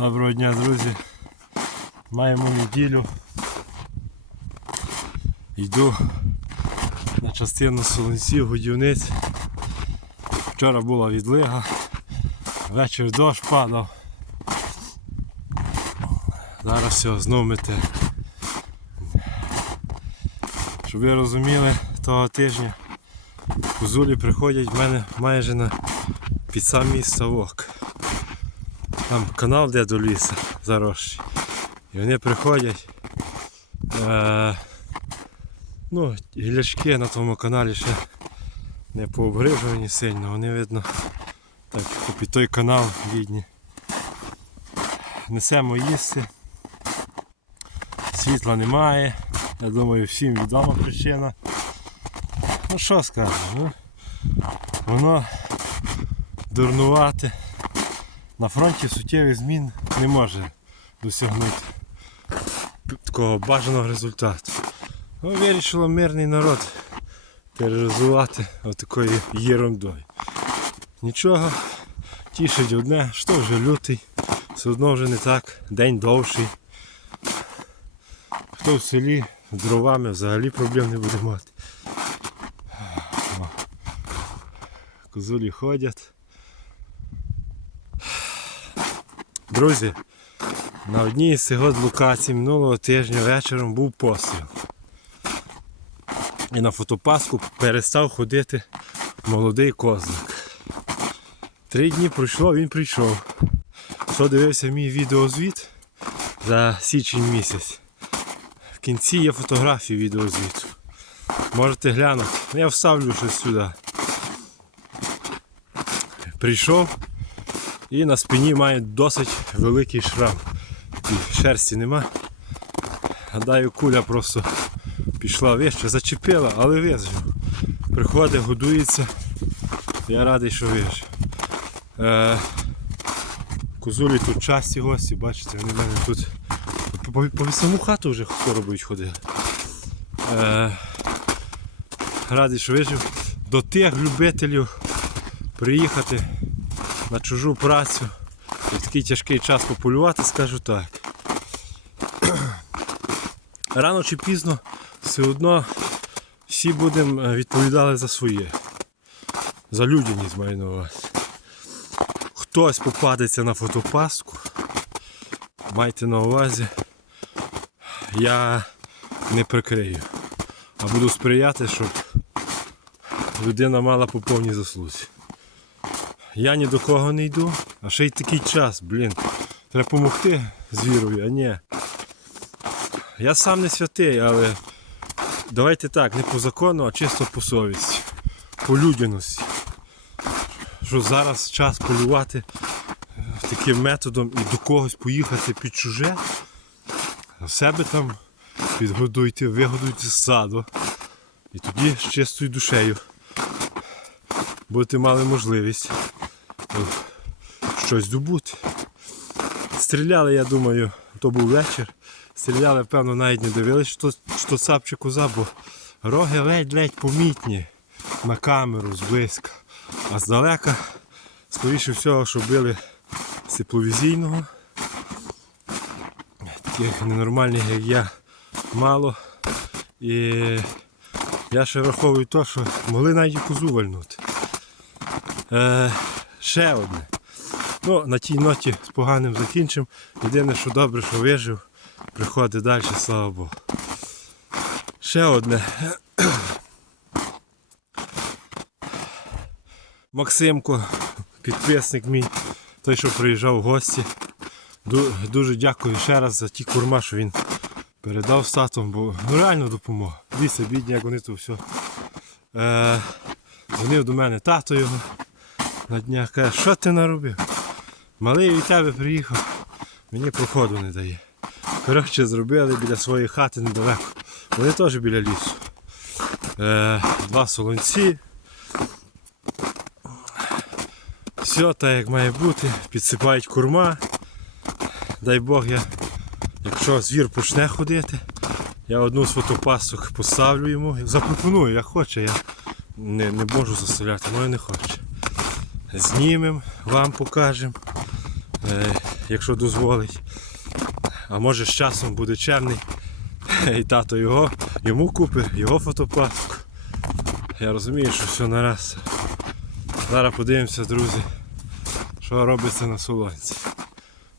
Доброго дня, друзі. Маємо неділю. Йду на частину солонців, годівниць. Вчора була відлига, вечір дощ падав. Зараз все, знов мете. Щоб ви розуміли, того тижня козулі приходять в мене майже на під сам мій ставок. Там канал де до лісу заросший. І вони приходять. Е, ну, гілячки на тому каналі ще не пообгрижувані сильно, вони видно так під той канал бідні. Несемо їсти. Світла немає. Я думаю, всім відома причина. Ну що скажу, ну, воно дурнувати на фронті суттєвих змін не може досягнути такого бажаного результату. Ну, вирішило мирний народ тероризувати отакою єрундою. Нічого, тішить одне, що вже лютий, все одно вже не так, день довший. Хто в селі з дровами взагалі проблем не буде мати. Козулі ходять. Друзі, на одній з от локацій минулого тижня вечором був постріл. І на фотопаску перестав ходити молодий козлик. Три дні пройшло, він прийшов. Хто дивився мій відеозвіт за січень місяць. В кінці є фотографії відеозвіту. Можете глянути. Я вставлю щось сюди. Прийшов і на спині має досить великий шрам. І шерсті нема. Гадаю, куля просто пішла вище, зачепила, але вижив. Приходить, годується. Я радий, що вижив. Е, козулі тут часті гості, бачите, вони в мене тут по, по, саму хату вже скоро ходити. Е, радий, що вижив. До тих любителів приїхати на чужу працю в такий тяжкий час пополювати, скажу так. Рано чи пізно все одно всі будемо е, відповідали за своє. За людяність маю на увазі. Хтось попадеться на фотопастку, майте на увазі, я не прикрию, а буду сприяти, щоб людина мала по повній заслузі. Я ні до кого не йду, а ще й такий час, блін. Треба допомогти звірові, а ні. Я сам не святий, але давайте так, не по закону, а чисто по совісті, по людяності. Що зараз час полювати таким методом і до когось поїхати під чуже, себе там підгодуйте, вигодуйте з саду. І тоді з чистою душею будете мали можливість щось добути. Стріляли, я думаю, то був вечір. Стріляли, певно, навіть не дивилися, що, що цап чи коза, бо роги ледь-ледь помітні на камеру зблизька. А здалека, скоріше всього, що били з тепловізійного. Таких ненормальних, як я, мало. І я ще враховую те, що могли навіть і козу вальнути. Е, ще одне. Ну, на тій ноті з поганим закінчимо. Єдине, що добре, що вижив, приходить далі, слава Богу. Ще одне. Максимко, підписник мій, той, що приїжджав в гості. Дуже дякую ще раз за ті курма, що він передав з татом, бо ну, реально допомога. Дивіться, бідні, як вони тут все. Е, дзвонив до мене тато його на днях каже, що ти наробив? Малий від тебе приїхав, мені проходу не дає. Коротше, зробили біля своєї хати недалеко. Вони теж біля лісу. Е, два солонці. Все так як має бути, підсипають курма. Дай Бог я, якщо звір почне ходити, я одну з фотопасок поставлю йому. Запропоную, як хоче, я не, не можу заставляти, але не хоче. Знімемо, вам покажемо. е, якщо дозволить. А може з часом буде чемний. І тато його, йому купить його фотопаску. Я розумію, що все нараз. Зараз подивимося, друзі, що робиться на солонці.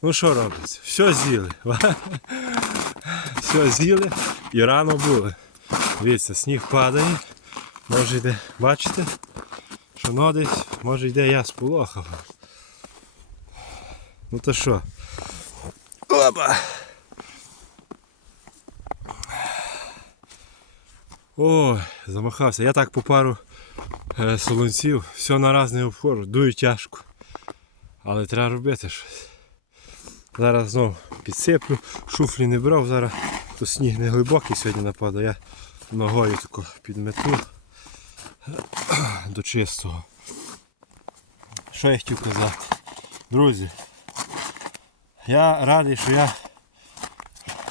Ну що робиться? Все з'їли. Все з'їли і рано були. Дивіться, сніг падає. Може йде, бачите? Що десь, може йде я сполохав. Ну то що? Опа! Ой, замахався. Я так по пару е, солонців, все нараз не обходжу, дує тяжко. Але треба робити щось. Зараз знову підсиплю, шуфлі не брав, зараз то сніг не глибокий сьогодні нападає. Я ногою тако підмету до чистого. Що я хотів казати? Друзі, я радий, що я,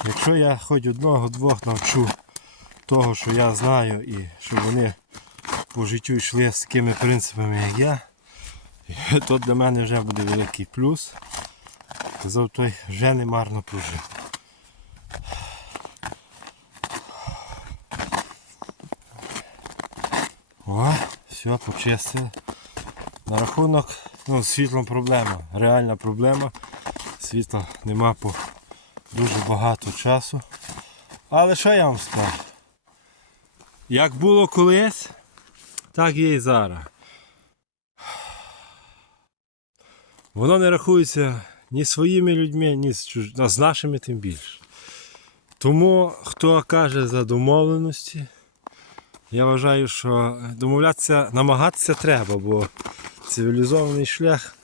якщо я хоч одного-двох навчу того, що я знаю, і щоб вони по життю йшли з такими принципами, як я, то для мене вже буде великий плюс. Казав той вже не марно прожив. О, все, почистили. На рахунок ну, з світлом проблема. Реальна проблема. Світла нема по дуже багато часу. Але що я вам скажу? Як було колись, так є і зараз. Воно не рахується ні своїми людьми, ні з, чуж... а з нашими тим більше. Тому хто каже за домовленості, я вважаю, що домовлятися, намагатися треба, бо цивілізований шлях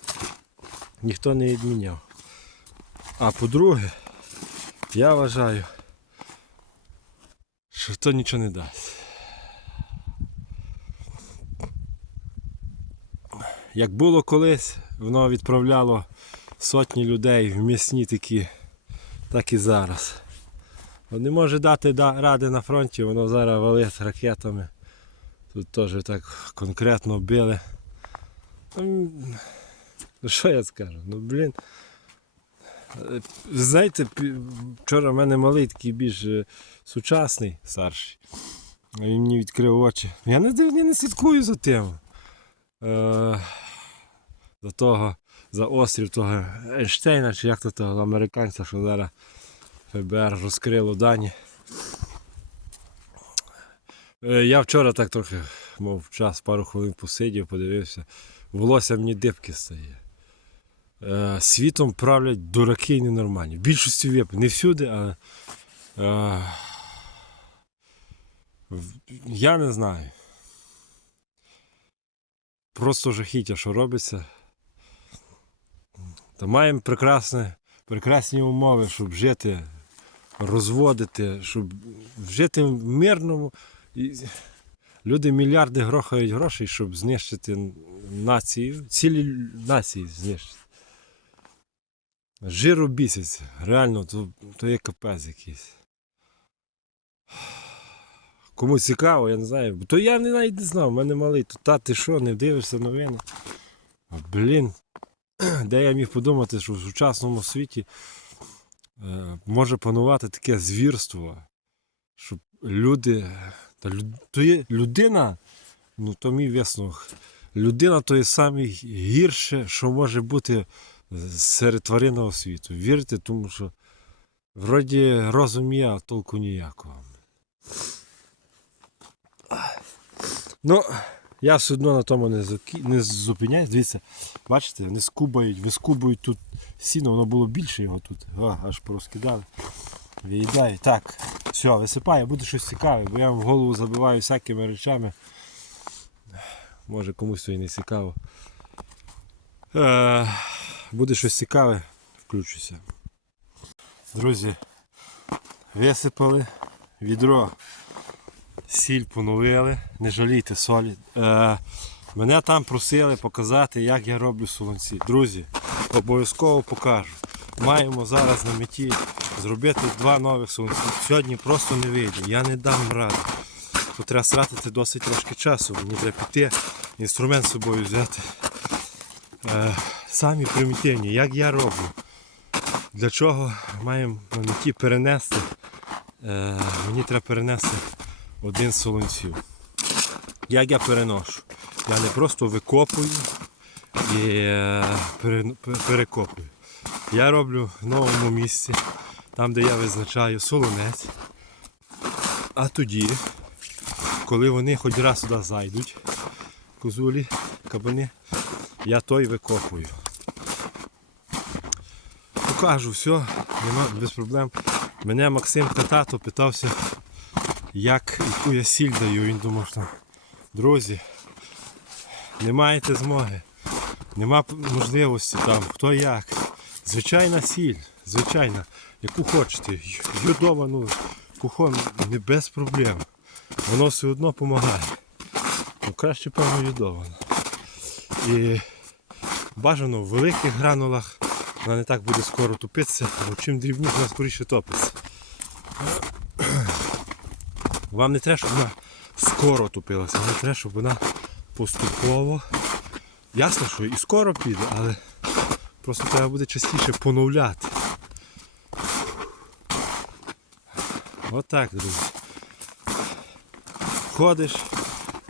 ніхто не відміняв. А по-друге, я вважаю, що то нічого не дасть. Як було колись, воно відправляло сотні людей в м'ясні такі, так і зараз. Не може дати ради на фронті, воно зараз валить ракетами. Тут теж так конкретно били. Ну, що я скажу? Ну блін. Знаєте, вчора в мене малий такий більш е, сучасний, старший. А Він мені відкрив очі. Я не, я не слідкую за тим. Е, за того, за острів того Ейнштейна, чи як то того американця, що зараз ФБР розкрило дані. Е, Я вчора так трохи, мов час, пару хвилин посидів, подивився. Волосся мені дибки стає. Е, Світом правлять дураки і ненормальні. В більшості випадків, не всюди, а. е, Я не знаю. Просто жахіття, що робиться. Та маємо прекрасне, прекрасні умови, щоб жити, розводити, щоб жити в мирному. Люди мільярди грохають грошей, щоб знищити націю, цілі нації знищити. Жиру бісяться. Реально, то, то є капець якийсь. Кому цікаво, я не знаю. То я навіть не знав, в мене малий. То та ти що, не дивишся новини? Блін, де я міг подумати, що в сучасному світі е, може панувати таке звірство, щоб люди. Та людина, ну то мій висновок. Людина то є найгірше, що може бути серед тваринного світу. Вірте, тому що вроді розум є, а толку ніякого. Ну, я все одно на тому не, не зупиняюсь. Дивіться, бачите, вони скубають, вискубують тут сіно, воно було більше його тут. О, аж порозкидали. Виїдає. Так, все, висипаю, буде щось цікаве, бо я в голову забиваю всякими речами. Може комусь то і не цікаво. Е, буде щось цікаве, включуся. Друзі, висипали відро сіль поновили, не жалійте солі. Е, мене там просили показати, як я роблю солонці. Друзі, обов'язково покажу. Маємо зараз на меті зробити два нових солонці. Сьогодні просто не вийде, я не дам ради. Тут треба стратити досить трошки часу. Мені треба піти, інструмент з собою взяти. Е, самі примітивні, як я роблю. Для чого маємо на меті перенести? Е, мені треба перенести один солонців. Як я переношу? Я не просто викопую і е, перекопую. Я роблю в новому місці, там де я визначаю солонець. А тоді, коли вони хоч раз сюди зайдуть, козулі, кабани, я той викопую. Покажу все, нема без проблем. Мене Максим Катато питався, як яку я сіль даю. Він думав, що друзі, не маєте змоги, нема можливості там, хто як. Звичайна сіль, звичайна, яку хочете, йодовану, кухон, не без проблем. Воно все одно допомагає. Ну, краще, певно, йодовано. І бажано в великих гранулах вона не так буде скоро тупитися, бо чим дрібніше вона скоріше топиться. Вам не треба, щоб вона скоро тупилася, вам треба, щоб вона поступово. Ясно, що і скоро піде, але просто треба буде частіше поновляти. Отак, друзі. Ходиш,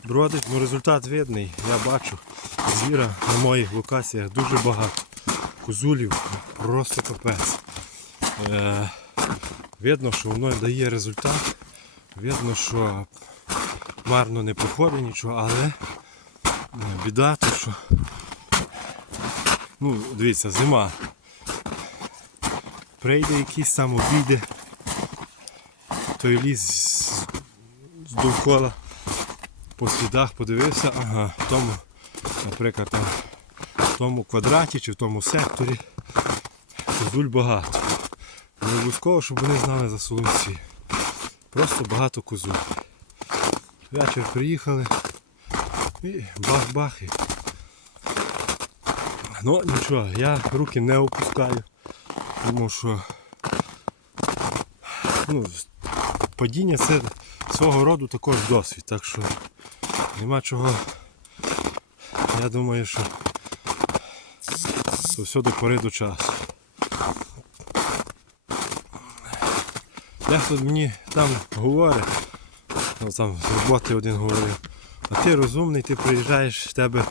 бродиш, ну результат видний, я бачу. Звіра на моїх локаціях дуже багато. Козулів просто капець. Е, видно, що воно дає результат. Видно, що марно не проходить нічого, але е, біда, то що ну, дивіться, зима. Прийде якийсь там обійде, той ліс з- довкола по слідах подивився, ага, в тому, наприклад, там, в тому квадраті чи в тому секторі козуль багато. Не обов'язково, щоб вони знали за солонці. Просто багато козуль. Вечір приїхали і бах-бах. Ну нічого, я руки не опускаю, тому що ну, падіння це свого роду також досвід, так що нема чого. Я думаю, що то все до пори до часу. Дехто мені там говорить, ну, там з роботи один говорив, а ти розумний, ти приїжджаєш, в тебе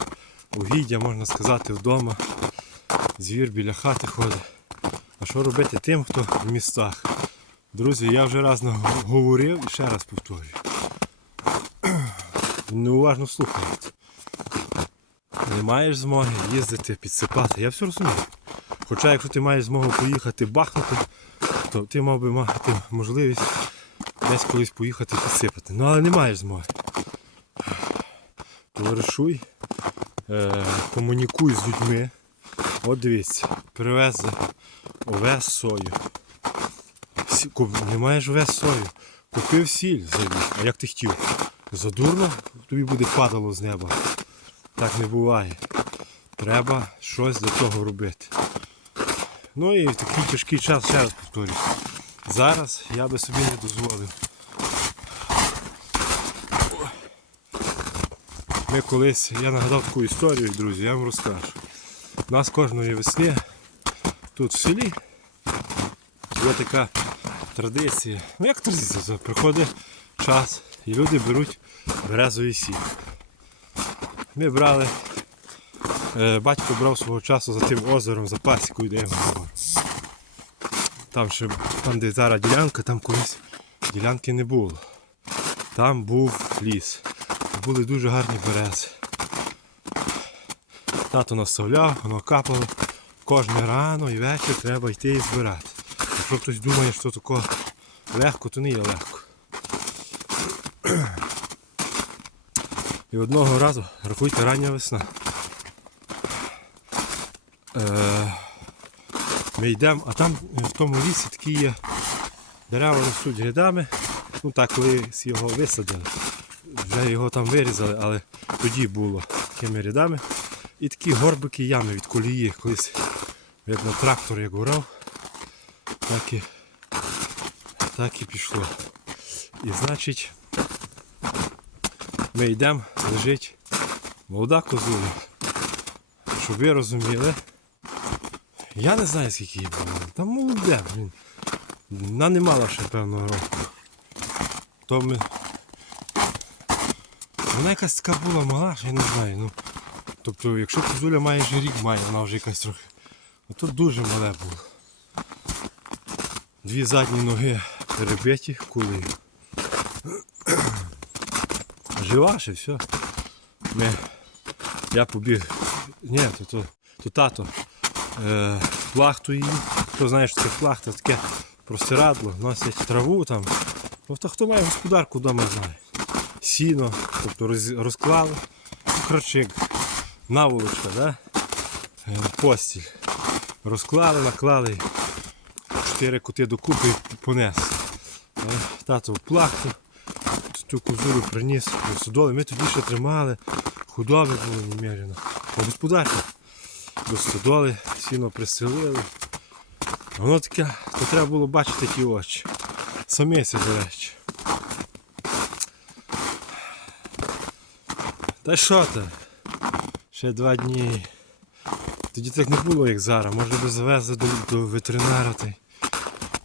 угіддя, можна сказати, вдома, звір біля хати ходить. А що робити тим, хто в містах? Друзі, я вже раз говорив і ще раз повторюю. Неуважно слухають. Не маєш змоги їздити, підсипати. Я все розумію. Хоча якщо ти маєш змогу поїхати бахнути, то ти мав би мати можливість десь колись поїхати підсипати. Ну але не маєш змоги. Товаришуй, е, комунікуй з людьми. От дивіться, привез овес сою. Не маєш овес сою. Купив сіль завіз. А як ти хотів? Задурно тобі буде падало з неба. Так не буває. Треба щось для того робити. Ну і в такий тяжкий час, ще раз повторюсь. Зараз я би собі не дозволив. Ми колись, я нагадав таку історію, друзі, я вам розкажу. У нас кожної весни тут в селі є така традиція. Ну як традиція? Приходить час і люди беруть березовий сік. Ми брали, е, батько брав свого часу за тим озером, за пасікою, де я говорю. Там, ще, там, де зараз ділянка, там колись ділянки не було. Там був ліс. Були дуже гарні берези. Тато наставляв, воно капало. Кожне рано і вечір треба йти і збирати. Якщо хтось думає, що таке легко, то не є легко. І одного разу, рахуйте, рання весна. Е, ми йдемо, а там в тому лісі такі є дерева ростуть рядами. Ну так, коли його висадили. Вже його там вирізали, але тоді було такими рядами. І такі горбики ями від колії. Колись видно трактор як урав, так і, так і пішло. І значить ми йдемо, лежить молода козуля. Щоб ви розуміли, Я не знаю, скільки їй було. Там молоде, блін. Вона не мала ще певного року. То ми... Вона якась така була мала, я не знаю. Ну, тобто, якщо козуля має вже рік має, вона вже якась трохи. А тут дуже мале було. Дві задні ноги перебиті кулею. Жива ще все. Ми... Я побіг. Ні, то, то, то тато е, плахту її. Хто знає, що це плахта, таке простирадло, носять траву там. Ну, то хто має господарку вдома знає. Сіно, тобто роз, розклали. Ну, Коротше, як наволочка, да? Е, постіль. Розклали, наклали. Чотири кути докупи і понесли. Е, Тато в плахту. Цю козулю приніс до судоли. Ми тоді ще тримали. Худоби було немерено. По господарку. До стодоли сіно приселили. Воно таке, то треба було бачити ті очі. Самися, до речі. Та що ти? Ще два дні. Тоді так не було, як зараз. Може би завезли до, до ветеринара. Та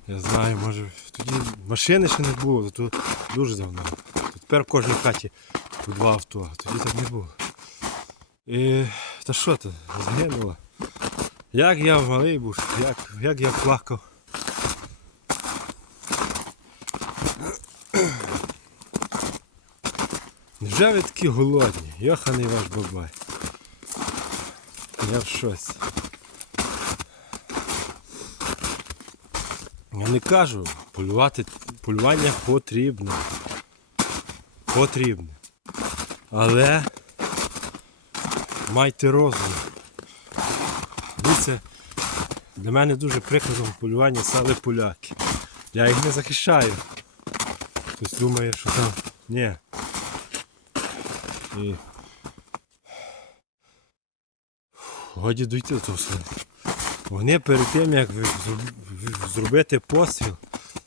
я знаю, може. Тоді машини ще не було, то дуже давно. То тепер в кожній хаті по два авто, а тоді так не було. І, та що ти, згинула. Як я малий був, як, як я плакав. Невже ви такі голодні? Йоханий ваш бабай. Я в щось. Я не кажу, полювати, полювання потрібно. Потрібно. Але майте розум. Дивіться, для мене дуже прикладом полювання стали поляки. Я їх не захищаю. Хтось думає, що там. Ні. І... Годі дійти до того слова. Вони перед тим, як зробити постріл,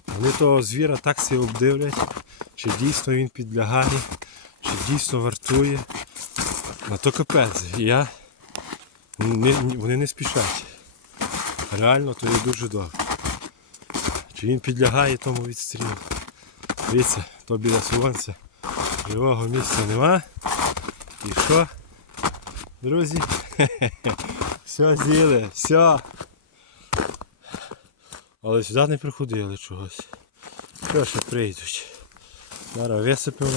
вони того звіра так себе обдивлять, чи дійсно він підлягає, чи дійсно вартує. На то капець. Я... Не, вони не спішать. Реально то є дуже добре. Чи він підлягає тому відстрілу? Дивіться, то біля сонця. Живого місця нема. І що? Друзі? Все з'їли, все. Але сюди не приходили чогось. Що ще прийдуть. Зараз висипемо.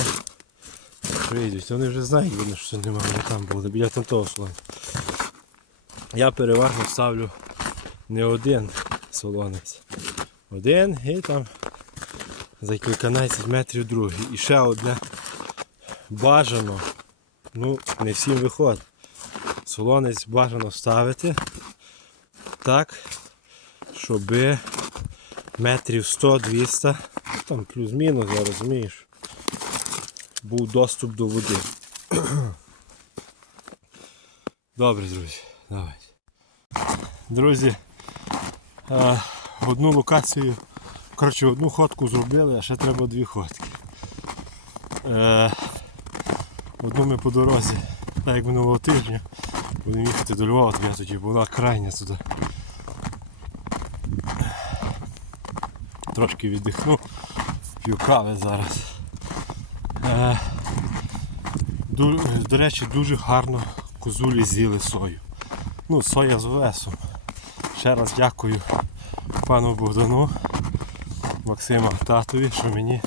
Прийдуть. Вони вже знають, видно, що немає, вони там були, біля того слона. Я переважно ставлю не один солонець. Один і там за кільканадцять метрів другий. І ще одне бажано. Ну, не всім виходить. Солонець бажано ставити так, щоб метрів 100-200, там плюс-мінус, я розумієш, був доступ до води. Добре, друзі, давайте. Друзі, одну локацію, коротше, одну ходку зробили, а ще треба дві ходки. Одну ми по дорозі, так як минулого тижня, будемо їхати до Львова, то я тоді була крайня туди. Трошки віддихну, п'ю кави зараз. Е, до речі, дуже гарно козулі з'їли сою. Ну, соя з овесом. Ще раз дякую пану Богдану, Максима татові, що мені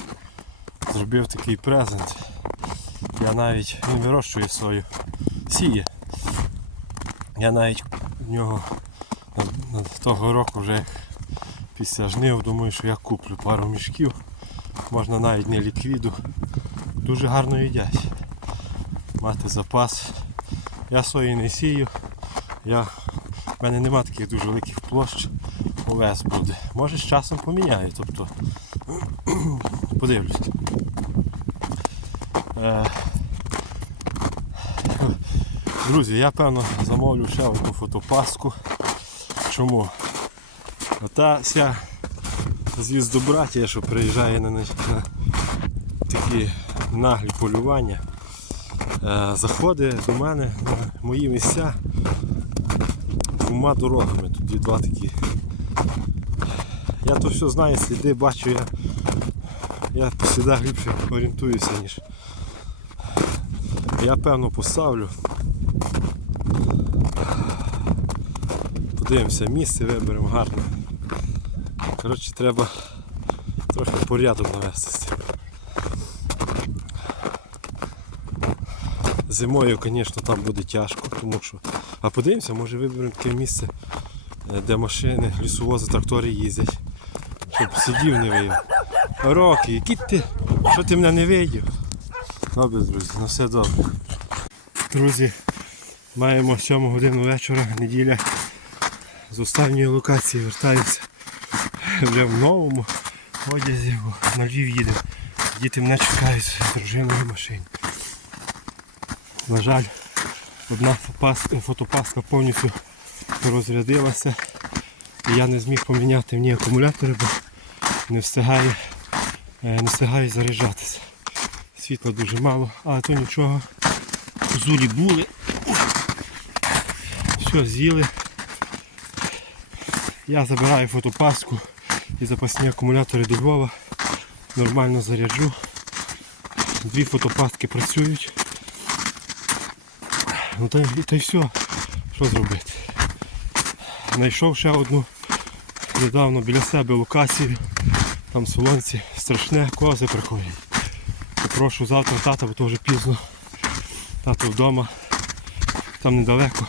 зробив такий презент. Я навіть він вирощує сою, сіє. Я навіть в нього того року вже після жнив думаю, що я куплю пару мішків. Можна навіть не ліквіду. Дуже гарно їдять. Мати запас. Я сої не сію. Я... В мене нема таких дуже великих площ. Овес буде. Може з часом поміняю, тобто подивлюсь. Е, Друзі, я певно замовлю ще одну фотопаску. Чому? Ота вся з'їздобратія, що приїжджає на, на такі наглі полювання, е, заходить до мене на мої місця двома дорогами. Тут є два такі. Я то все знаю, сліди бачу, я, я по слідах ліпше орієнтуюся, ніж. Я певно поставлю. Подивимося місце, виберемо гарне. Коротше, треба трохи порядок навести з цим. Зимою, звісно, там буде тяжко, тому що. А подивимося, може виберемо таке місце, е, де машини, лісовози, трактори їздять. Щоб сидів не виїв. Роки, які ти? Що ти мене не видів? Добре, друзі, на все добре. Друзі, маємо 7 годину вечора, неділя. З останньої локації вертаюся вже в новому одязі, на Львів їдемо. Діти мене чекають з дружиною в машині. На жаль, одна фотопаска повністю розрядилася. І я не зміг поміняти в ній акумулятори, бо не встигає, е, не встигає заряджатися. Світла дуже мало, але то нічого. Зулі були. Все, з'їли. Я забираю фотопаску і запасні акумулятори до Львова. Нормально заряджу. Дві фотопастки працюють. Ну та, та й все. Що зробити? Знайшов ще одну недавно біля себе локацію. Там солонці страшне, кози приходять. Прошу завтра тата, бо то вже пізно. Тато вдома. Там недалеко.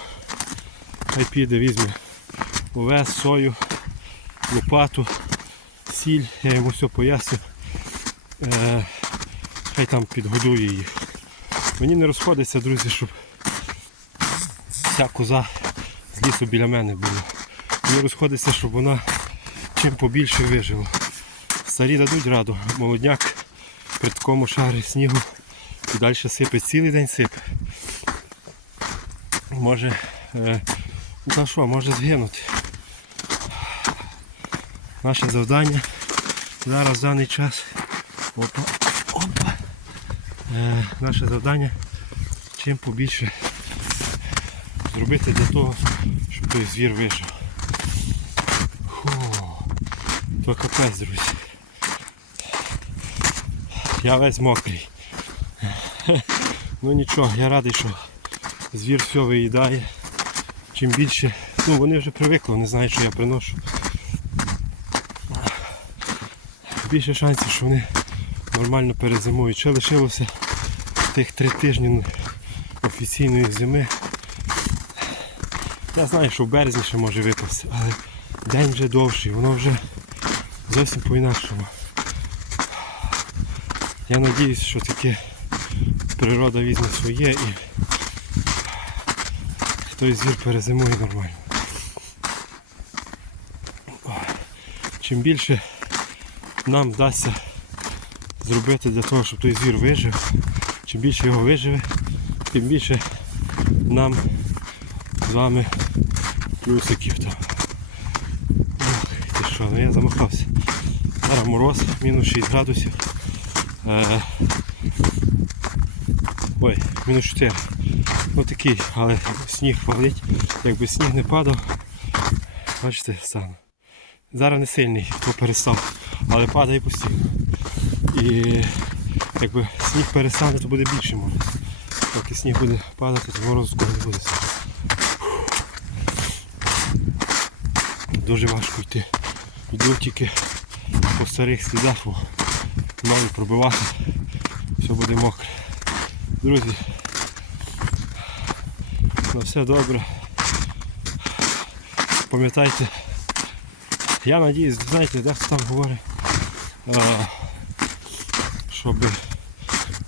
Хай піде, візьме овес, сою, лопату, сіль, я йому все поясню. Е, хай там підгодує їх. Мені не розходиться, друзі, щоб ця коза з лісу біля мене була. Мені розходиться, щоб вона чим побільше вижила. Старі дадуть раду, молодняк при такому шарі снігу і далі сипе, цілий день сипе. Може, е, та що, може згинути. Наше завдання зараз в даний час. Опа, опа. Е, наше завдання чим побільше зробити для того, щоб той звір вижив. Фу, то капець, друзі. Я весь мокрий. Ну нічого, я радий, що звір все виїдає. Чим більше, ну вони вже привикли, вони знають, що я приношу. Більше шансів, що вони нормально перезимують. Ще лишилося тих три тижні офіційної зими. Я знаю, що в березні ще може випасти, але день вже довший, воно вже зовсім по-інакшому. Я сподіваюся, що таке природа візьме своє і той звір перезимує нормально. Чим більше нам вдасться зробити для того, щоб той звір вижив, чим більше його виживе, тим більше нам з вами плюсиків там. Ох, ти що, ну я замахався. Зараз мороз, мінус 6 градусів. Е, ой, мінус 4. Ну такий, але сніг валить. Якби сніг не падав, бачите, стан. Зараз не сильний, то перестав, але падає постійно. І якби сніг перестане, то буде більше мороз. Поки сніг буде падати, то мороз скоро не буде. Дуже важко йти. Йду тільки по старих слідах, бо нові пробивати, все буде мокре. Друзі, все добре. Пам'ятайте, я надіюсь, знаєте, дехто там говорить, а, щоб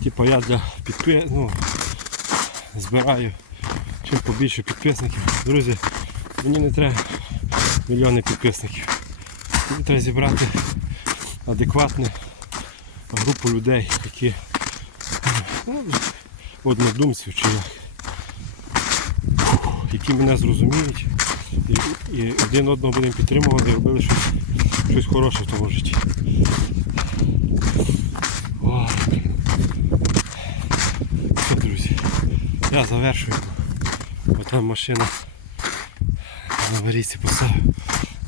типу, я для підпис... ну, збираю чим побільше підписників. Друзі, мені не треба мільйони підписників. Мені треба зібрати адекватну групу людей, які ну, однодумців чи як, які мене зрозуміють і, один одного будемо підтримувати і робили щось, щось хороше в тому житті. О. Друзі, я завершую. Бо там машина На варіці поставив.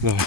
Давай.